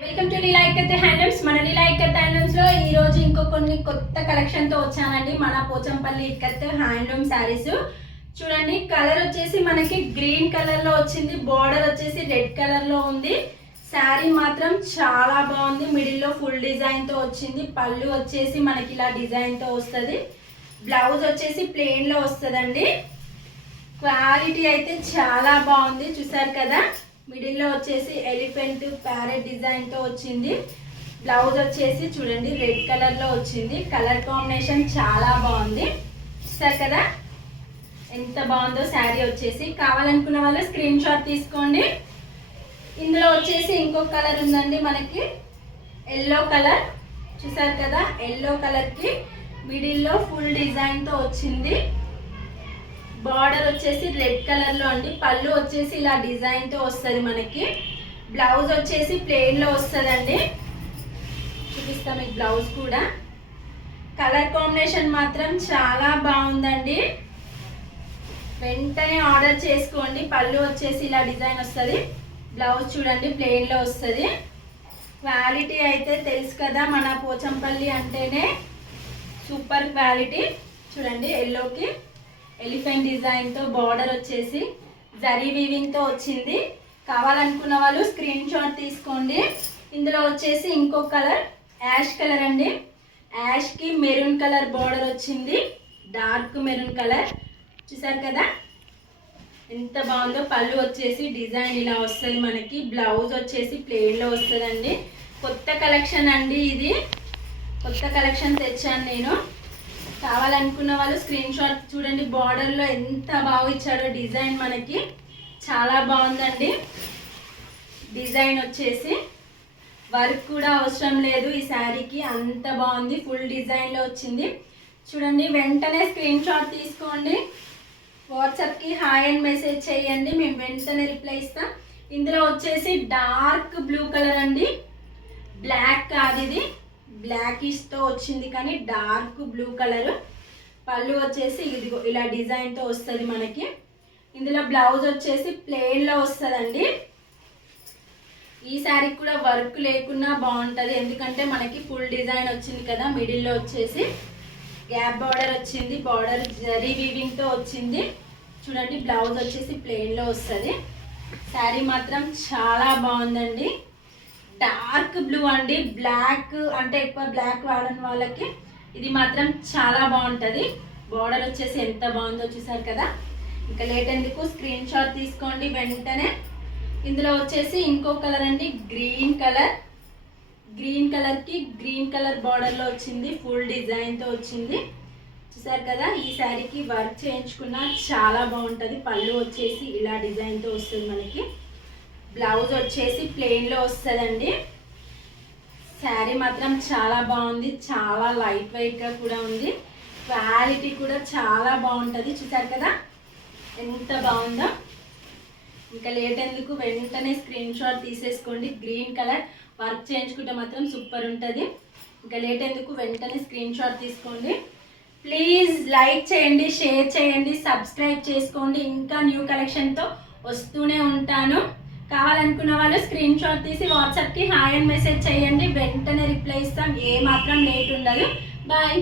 Welcome to Leela ikat handlooms. మన లీలా ikat handlooms లో ఈ రోజు కొన్ని కొత్త కలెక్షన్ తో వచ్చానండి. మన పోచంపల్లి ఇక్కత్ హ్యాండ్లూమ్ శారీస్ చూడండి. కలర్ వచ్చేసి మనకి గ్రీన్ కలర్ లో వచ్చింది, బార్డర్ వచ్చేసి రెడ్ కలర్ లో ఉంది. శారీ మాత్రం చాలా బాగుంది. మిడిల్ లో ఫుల్ డిజైన్ తో వచ్చింది. పళ్ళు వచ్చేసి మనకి ఇలా డిజైన్ తో వస్తుంది. బ్లౌజ్ వచ్చేసి ప్లెయిన్ లో వస్తుందండి. క్వాలిటీ అయితే చాలా బాగుంది, చూసారు కదా. మిడిల్ లో వచ్చేసి ఎలిఫెంట్ ప్యారెట్ డిజైన్ తో వచ్చింది. బ్లౌజ్ వచ్చేసి చూడండి రెడ్ కలర్ లో వచ్చింది. కలర్ కాంబినేషన్ చాలా బాగుంది, చూసారు కదా ఎంత బాగుందో. శారీ వచ్చేసి కావాలనుకున్న వాళ్ళు స్క్రీన్ షాట్ తీసుకోండి. ఇందులో వచ్చేసి ఇంకొక కలర్ ఉందండి మనకి, ఎల్లో కలర్, చూసారు కదా. ఎల్లో కలర్ కి మిడిల్ లో ఫుల్ డిజైన్ తో వచ్చింది. బార్డర్ వచ్చేసి రెడ్ కలర్ లో అండి. పళ్ళు వచ్చేసి ఇలా డిజైన్ తో వస్తుంది మనకి. బ్లౌజ్ వచ్చేసి ప్లెయిన్ లో వస్తుందండి. చూపిస్తాం మీకు బ్లౌజ్ కూడా. కలర్ కాంబినేషన్ మాత్రం చాలా బాగుందండి. వెంటనే ఆర్డర్ చేసుకోండి. పళ్ళు వచ్చేసి ఇలా డిజైన్ వస్తుంది. బ్లౌజ్ చూడండి ప్లెయిన్ లో వస్తుంది. క్వాలిటీ అయితే తెలుసు కదా, మన పోచంపల్లి అంటేనే సూపర్ క్వాలిటీ. చూడండి ఎల్లోకి ఎలిఫెంట్ డిజైన్ తో బార్డర్ వచ్చేసి జరీ వీవింగ్ తో వచ్చింది. కావాలనుకున్న వాళ్ళు స్క్రీన్ షాట్ తీసుకోండి. ఇందులో వచ్చేసి ఇంకో కలర్ యాష్ కలర్ అండి. యాష్ కి మెరూన్ కలర్ బార్డర్ వచ్చింది, డార్క్ మెరూన్ కలర్, చూసారు కదా ఎంత బాగుందో. పళ్ళు వచ్చేసి డిజైన్ ఇలా వస్తుంది మనకి. బ్లౌజ్ వచ్చేసి ప్లెయిన్ లో వస్తుందండి. కొత్త కలెక్షన్ అండి ఇది, కొత్త కలెక్షన్ తెచ్చాను నేను. కావాలనుకున్న వాళ్ళు స్క్రీన్ షాట్ చూడండి. బార్డర్లో ఎంత బాగా ఇచ్చాడో డిజైన్, మనకి చాలా బాగుందండి. డిజైన్ వచ్చేసి వర్క్ కూడా అవసరం లేదు ఈ శారీకి, అంత బాగుంది. ఫుల్ డిజైన్లో వచ్చింది చూడండి. వెంటనే స్క్రీన్ షాట్ తీసుకోండి. వాట్సాప్కి హాయ్ అని మెసేజ్ చేయండి, మేము వెంటనే రిప్లై ఇస్తాం. ఇందులో వచ్చేసి డార్క్ బ్లూ కలర్ అండి, బ్లాక్ కాదు ఇది, బ్లాకిష్తో వచ్చింది కానీ డార్క్ బ్లూ కలర్. పళ్ళు వచ్చేసి ఇదిగో ఇలా డిజైన్తో వస్తుంది మనకి. ఇందులో బ్లౌజ్ వచ్చేసి ప్లెయిన్లో వస్తుందండి. ఈ శారీకి కూడా వర్క్ లేకున్నా బాగుంటుంది, ఎందుకంటే మనకి ఫుల్ డిజైన్ వచ్చింది కదా. మిడిల్లో వచ్చేసి గ్యాప్ బార్డర్ వచ్చింది, బార్డర్ జరీ వీవింగ్తో వచ్చింది. చూడండి బ్లౌజ్ వచ్చేసి ప్లెయిన్లో వస్తుంది. శారీ మాత్రం చాలా బాగుందండి. డార్క్ బ్లూ అండి, బ్లాక్ అంటే ఎక్కువ బ్లాక్ వాడని వాళ్ళకి ఇది మాత్రం చాలా బాగుంటుంది. బార్డర్ వచ్చేసి ఎంత బాగుందో చూసారు కదా. ఇంకా లేట్ ఎందుకు, స్క్రీన్ షాట్ తీసుకోండి వెంటనే. ఇందులో వచ్చేసి ఇంకో కలర్ అండి, గ్రీన్ కలర్. గ్రీన్ కలర్కి గ్రీన్ కలర్ బార్డర్లో వచ్చింది, ఫుల్ డిజైన్తో వచ్చింది, చూసారు కదా. ఈ శారీకి వర్క్ చేయించుకున్నా చాలా బాగుంటుంది. పళ్ళు వచ్చేసి ఇలా డిజైన్తో వస్తుంది మనకి. బ్లౌజ్ వచ్చేసి ప్లెయిన్లో వస్తుందండి. శారీ మాత్రం చాలా బాగుంది, చాలా లైట్ వెయిట్గా కూడా ఉంది. క్వాలిటీ కూడా చాలా బాగుంటుంది, చూసారు కదా ఎంత బాగుందో. ఇంకా లేట్ ఎందుకు, వెంటనే స్క్రీన్ షాట్ తీసేసుకోండి. గ్రీన్ కలర్ వర్క్ చేయించుకుంటే మాత్రం సూపర్ ఉంటుంది. ఇంకా లేట్ ఎందుకు, వెంటనే స్క్రీన్ షాట్ తీసుకోండి. ప్లీజ్ లైక్ చేయండి, షేర్ చేయండి, సబ్స్క్రైబ్ చేసుకోండి. ఇంకా న్యూ కలెక్షన్తో వస్తూనే ఉంటాను. కావాలనుకున్న వాళ్ళు స్క్రీన్ షాట్ తీసి వాట్సాప్కి హాయ్ అని మెసేజ్ చేయండి, వెంటనే రిప్లై ఇస్తాం. ఏ మాత్రం లేట్ ఉండదు. బాయ్.